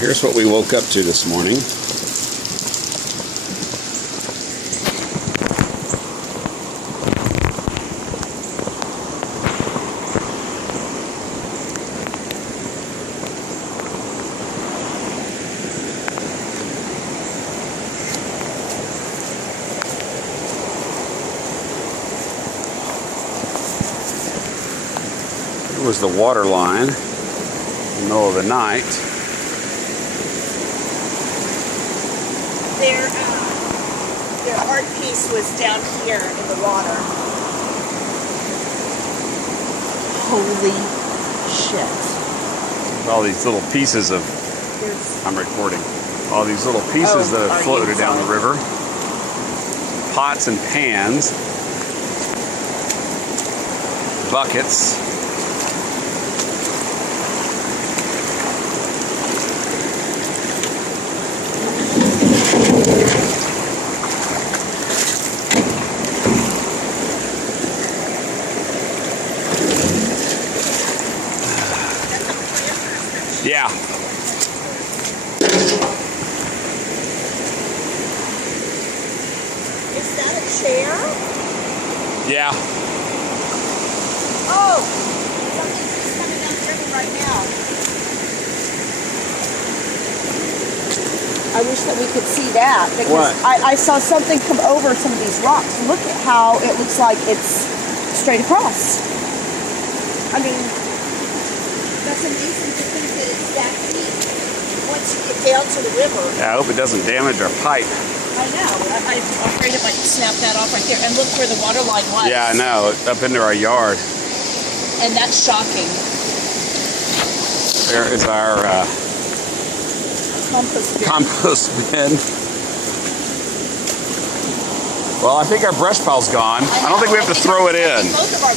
Here's what we woke up to this morning. It was the water line in the middle of the night. Their hard piece was down here in the water. Holy shit. All these little pieces of, I'm recording, all these little pieces that have floated down the river. Pots and pans, buckets. Yeah. Is that a chair? Yeah. Oh! Something's just coming down the river right now. I wish that we could see that because I saw something come over some of these rocks. Look at how it looks like it's straight across. I mean, that's amazing to think that it's that deep once you get down to the river. Yeah, I hope it doesn't damage our pipe. I know. I'm afraid it might snap that off right there. And look where the water line was. Yeah, I know. Up into our yard. And that's shocking. There is our compost bin. Well, I think our brush pile's gone. I don't think we have to throw it in. Both of our